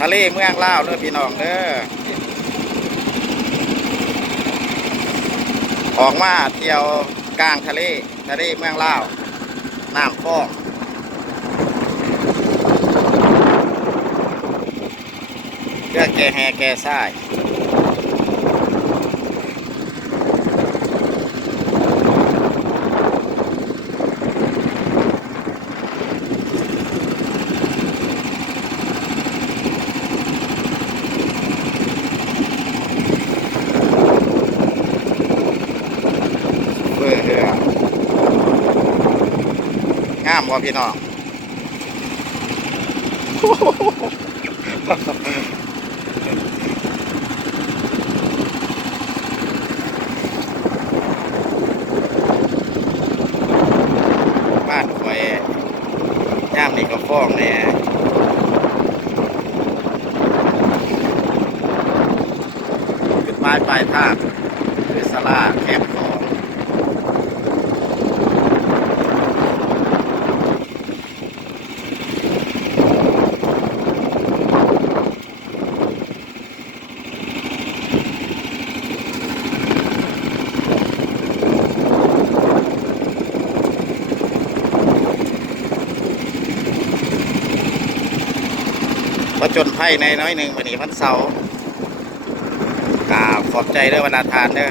ทะเลเมืองลาวเด้อพี่น้องเด้อออกมาเที่ยวกลางทะเลทะเลเมืองลาวน้ำฟองเพื่อแกแฮแกซ้าย งามว่พี่น้องบ้านคอยย่ามนี่ก็ฟ้องเนี่ยจุดหมายปลายทางคือสลาแคมป์ของ ประจนไพ่ในน้อยหนึ่งวันนี้พันเสาร์กราบขอบใจเด้อบรรดาทานเด้อ